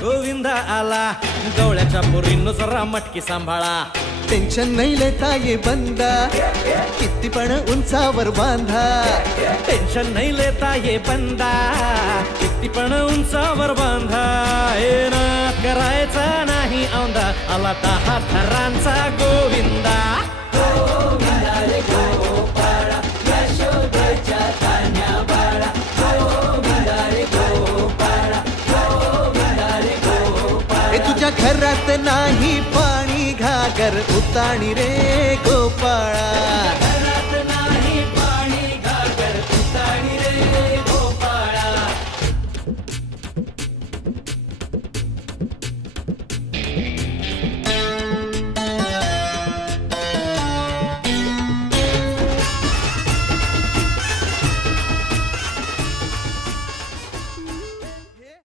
गोविंदा आला गवळ्याच्या पोरींनो जरा मटकी सांभाळा टेन्शन नाही लेता ये बंदा किती पण उंचावर बांधा टेन्शन नाही लेता ये बंदा किती पण उंचावर बांधा हे ना करायचा नाही औंदा आला 10 थरांचा गोविंदा गोविंदा रे गोपाळा यशोदेच्या तान्या बाळा गोविंदा रे गोपाळा गोविंदा रे गोपाळा तुझ्या घरात नाही पाणी घागर उताणी रे गोपाळा